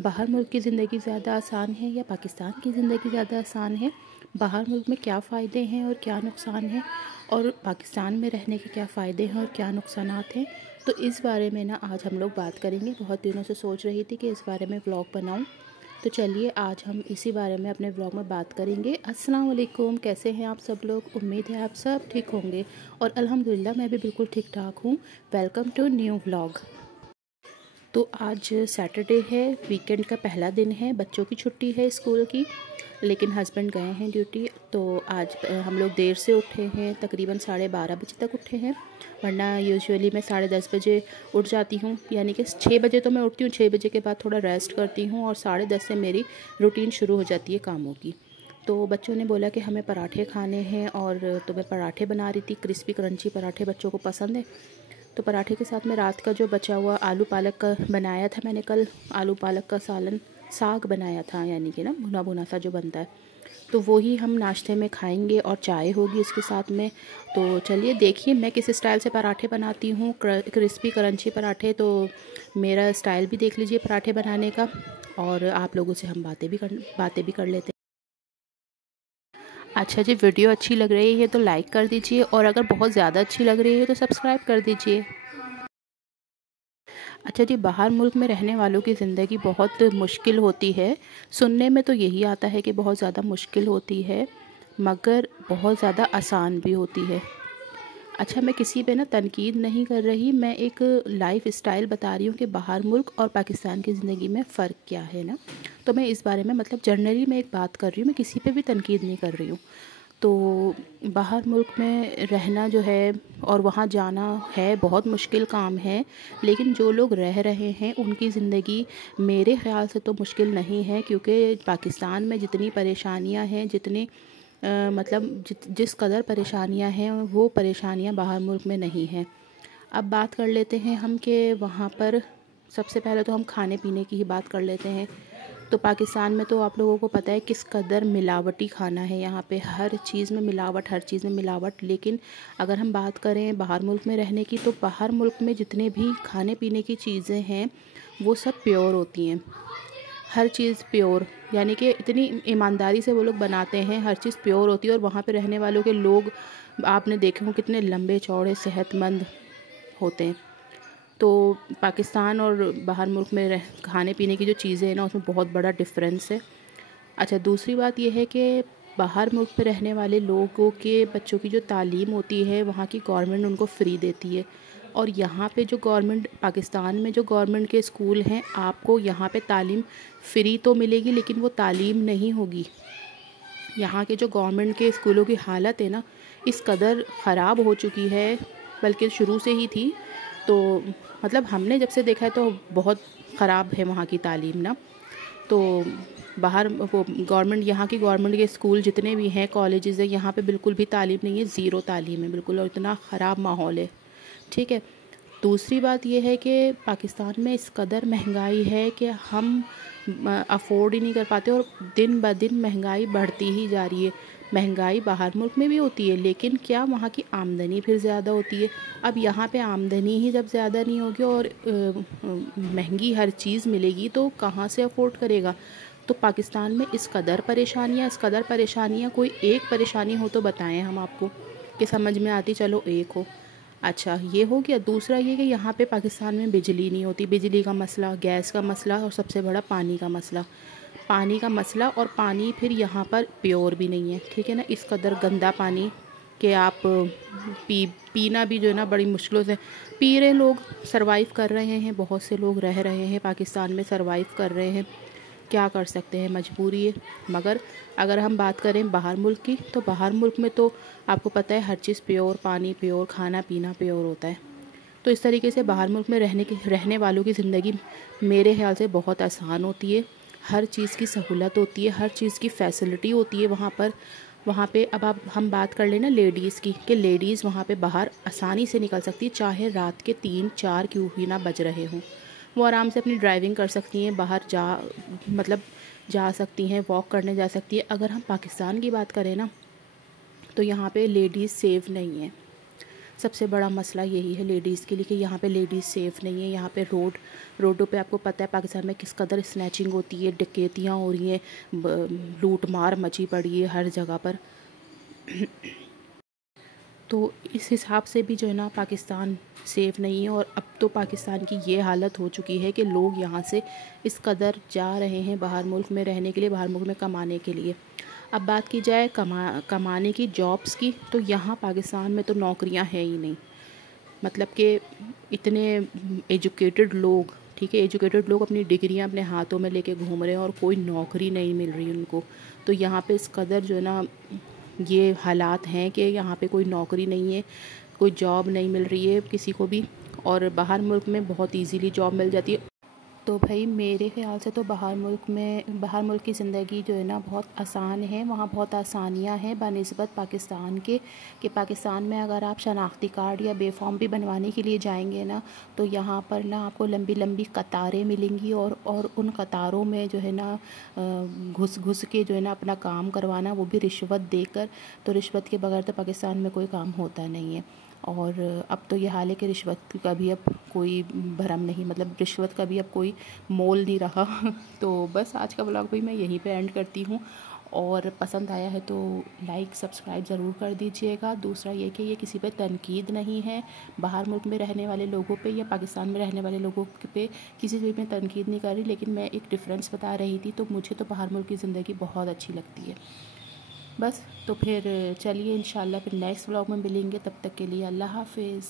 बाहर मुल्क की ज़िंदगी ज़्यादा आसान है या पाकिस्तान की ज़िंदगी ज़्यादा आसान है? बाहर मुल्क में क्या फ़ायदे हैं और क्या नुकसान हैं, और पाकिस्तान में रहने के क्या फ़ायदे हैं और क्या नुकसानात हैं? तो इस बारे में ना आज हम लोग बात करेंगे। बहुत दिनों से सोच रही थी कि इस बारे में व्लॉग बनाऊं, तो चलिए आज हम इसी बारे में अपने व्लॉग में बात करेंगे। अस्सलाम वालेकुम, कैसे हैं आप सब लोग? उम्मीद है आप सब ठीक होंगे और अल्हम्दुलिल्लाह मैं भी बिल्कुल ठीक ठाक हूँ। Welcome to new vlog. तो आज सैटरडे है, वीकेंड का पहला दिन है, बच्चों की छुट्टी है स्कूल की, लेकिन हस्बैंड गए हैं ड्यूटी। तो आज हम लोग देर से उठे हैं, तकरीबन 12:30 बजे तक उठे हैं, वरना यूजुअली मैं 10:30 बजे उठ जाती हूँ। यानी कि 6 बजे तो मैं उठती हूँ, 6 बजे के बाद थोड़ा रेस्ट करती हूँ और 10:30 से मेरी रूटीन शुरू हो जाती है कामों की। तो बच्चों ने बोला कि हमें पराठे खाने हैं, और तो मैं पराठे बना रही थी। क्रिस्पी क्रंची पराठे बच्चों को पसंद है। तो पराठे के साथ में रात का जो बचा हुआ आलू पालक का बनाया था मैंने कल, आलू पालक का साग बनाया था, यानी कि ना भुना भुना सा जो बनता है, तो वो ही हम नाश्ते में खाएंगे और चाय होगी इसके साथ में। तो चलिए देखिए मैं किस स्टाइल से पराठे बनाती हूँ, क्रिस्पी क्रंची पराठे। तो मेरा स्टाइल भी देख लीजिए पराठे बनाने का, और आप लोगों से हम बातें भी कर लेते हैं। अच्छा जी, वीडियो अच्छी लग रही है तो लाइक कर दीजिए, और अगर बहुत ज़्यादा अच्छी लग रही है तो सब्सक्राइब कर दीजिए। अच्छा जी, बाहर मुल्क में रहने वालों की ज़िंदगी बहुत मुश्किल होती है। सुनने में तो यही आता है कि बहुत ज़्यादा मुश्किल होती है, मगर बहुत ज़्यादा आसान भी होती है। अच्छा, मैं किसी पे ना तनकीद नहीं कर रही, मैं एक लाइफ स्टाइल बता रही हूँ कि बाहर मुल्क और पाकिस्तान की ज़िंदगी में फ़र्क क्या है ना। तो मैं इस बारे में मतलब जनरली मैं एक बात कर रही हूँ, मैं किसी पे भी तनकीद नहीं कर रही हूँ। तो बाहर मुल्क में रहना जो है और वहाँ जाना है बहुत मुश्किल काम है, लेकिन जो लोग रह रहे हैं उनकी ज़िंदगी मेरे ख़्याल से तो मुश्किल नहीं है, क्योंकि पाकिस्तान में जितनी परेशानियाँ हैं, मतलब जिस कदर परेशानियाँ हैं वो परेशानियाँ बाहर मुल्क में नहीं हैं। अब बात कर लेते हैं हम कि वहाँ पर सबसे पहले तो हम खाने पीने की ही बात कर लेते हैं। तो पाकिस्तान में तो आप लोगों को पता है किस कदर मिलावटी खाना है, यहाँ पे हर चीज़ में मिलावट, हर चीज़ में मिलावट। लेकिन अगर हम बात करें बाहर मुल्क में रहने की, तो बाहर मुल्क में जितने भी खाने पीने की चीज़ें हैं वो सब प्योर होती हैं, हर चीज़ प्योर, यानी कि इतनी ईमानदारी से वो लोग बनाते हैं, हर चीज़ प्योर होती है। और वहाँ पे रहने वालों के लोग आपने देखे हो कितने लंबे चौड़े सेहतमंद होते हैं। तो पाकिस्तान और बाहर मुल्क में खाने पीने की जो चीज़ें हैं ना, उसमें बहुत बड़ा डिफरेंस है। अच्छा, दूसरी बात यह है कि बाहर मुल्क में रहने वाले लोगों के बच्चों की जो तालीम होती है, वहाँ की गवर्नमेंट उनको फ्री देती है। और यहाँ पे जो गवर्नमेंट, पाकिस्तान में जो गवर्नमेंट के स्कूल हैं, आपको यहाँ पे तालीम फ्री तो मिलेगी, लेकिन वो तालीम नहीं होगी। यहाँ के जो गवर्नमेंट के स्कूलों की हालत है ना, इस कदर ख़राब हो चुकी है, बल्कि शुरू से ही थी। तो मतलब हमने जब से देखा है तो बहुत ख़राब है वहाँ की तालीम ना। तो बाहर वो गवर्नमेंट, यहाँ की गवर्नमेंट के स्कूल जितने भी हैं, कॉलेजेस हैं, यहाँ पे बिल्कुल भी तालीम नहीं है, ज़ीरो तालीम है बिल्कुल, और इतना ख़राब माहौल है। ठीक है। दूसरी बात यह है कि पाकिस्तान में इस कदर महंगाई है कि हम अफोर्ड ही नहीं कर पाते, और दिन ब दिन महंगाई बढ़ती ही जा रही है। महंगाई बाहर मुल्क में भी होती है, लेकिन क्या वहाँ की आमदनी फिर ज़्यादा होती है। अब यहाँ पे आमदनी ही जब ज़्यादा नहीं होगी और महंगी हर चीज़ मिलेगी, तो कहाँ से अफोर्ड करेगा। तो पाकिस्तान में इस कदर परेशानियाँ, कोई एक परेशानी हो तो बताएं हम आपको कि समझ में आती, चलो एक हो। अच्छा, ये हो गया। दूसरा ये कि यहाँ पे पाकिस्तान में बिजली नहीं होती, बिजली का मसला, गैस का मसला, और सबसे बड़ा पानी का मसला। और पानी फिर यहाँ पर प्योर भी नहीं है, ठीक है ना। इस कदर गंदा पानी कि आप पीना भी जो है ना बड़ी मुश्किलों से पी रहे लोग, सरवाइव कर रहे हैं, बहुत से लोग रह रहे हैं पाकिस्तान में, सरवाइव कर रहे हैं, क्या कर सकते हैं, मजबूरी है। मगर अगर हम बात करें बाहर मुल्क की, तो बाहर मुल्क में तो आपको पता है हर चीज़ प्योर, पानी प्योर, खाना पीना प्योर होता है। तो इस तरीके से बाहर मुल्क में रहने वालों की ज़िंदगी मेरे ख्याल से बहुत आसान होती है। हर चीज़ की सहूलत होती है, हर चीज़ की फैसिलिटी होती है वहाँ पे। अब हम बात कर लेना लेडीज़ की, कि लेडीज़ वहाँ पे बाहर आसानी से निकल सकती है, चाहे रात के 3-4 क्यों ही ना बज रहे हों, वो आराम से अपनी ड्राइविंग कर सकती हैं, बाहर जा सकती हैं, वॉक करने जा सकती है। अगर हम पाकिस्तान की बात करें ना, तो यहाँ पे लेडीज़ सेफ़ नहीं है। सबसे बड़ा मसला यही है लेडीज़ के लिए कि यहाँ पे लेडीज़ सेफ़ नहीं है। यहाँ पे रोडों पे आपको पता है पाकिस्तान में किस कदर स्नैचिंग होती है, डकैतियाँ हो रही हैं, लूट मार मची पड़ी है हर जगह पर। तो इस हिसाब से भी जो है ना पाकिस्तान सेफ़ नहीं है। और अब तो पाकिस्तान की ये हालत हो चुकी है कि लोग यहाँ से इस कदर जा रहे हैं बाहर मुल्क में रहने के लिए, बाहर मुल्क में कमाने के लिए। अब बात की जाए कमाने की, जॉब्स की, तो यहाँ पाकिस्तान में तो नौकरियाँ है ही नहीं। मतलब कि इतने एजुकेटेड लोग, ठीक है, एजुकेटेड लोग अपनी डिग्रियां अपने हाथों में लेके घूम रहे हैं और कोई नौकरी नहीं मिल रही उनको। तो यहाँ पे इस कदर जो है ना ये हालात हैं कि यहाँ पे कोई नौकरी नहीं है, कोई जॉब नहीं मिल रही है किसी को भी। और बाहर मुल्क में बहुत इजीली जॉब मिल जाती है। तो भाई मेरे ख़्याल से तो बाहर मुल्क की ज़िंदगी जो है ना बहुत आसान है। वहाँ बहुत आसानियाँ हैं बनिस्बत पाकिस्तान के, कि पाकिस्तान में अगर आप शनाख्ती कार्ड या बेफॉर्म भी बनवाने के लिए जाएंगे ना, तो यहाँ पर ना आपको लंबी लंबी कतारें मिलेंगी। और उन कतारों में जो है ना घुस घुस के जो है ना अपना काम करवाना, वो भी रिश्वत देकर। तो रिश्वत के बगैर तो पाकिस्तान में कोई काम होता नहीं है। और अब तो ये हाल है कि रिश्वत का भी अब कोई भरम नहीं, मतलब रिश्वत का भी अब कोई मोल नहीं रहा। तो बस आज का व्लॉग भी मैं यहीं पे एंड करती हूँ। और पसंद आया है तो लाइक सब्सक्राइब ज़रूर कर दीजिएगा। दूसरा ये कि ये किसी पे तनकीद नहीं है, बाहर मुल्क में रहने वाले लोगों पे या पाकिस्तान में रहने वाले लोगों पे किसी भी में तनकीद नहीं कर रही, लेकिन मैं एक डिफ़रेंस बता रही थी। तो मुझे तो बाहर मुल्क की ज़िंदगी बहुत अच्छी लगती है। बस तो फिर चलिए इंशाल्लाह फिर नेक्स्ट व्लॉग में मिलेंगे। तब तक के लिए अल्लाह हाफिज़।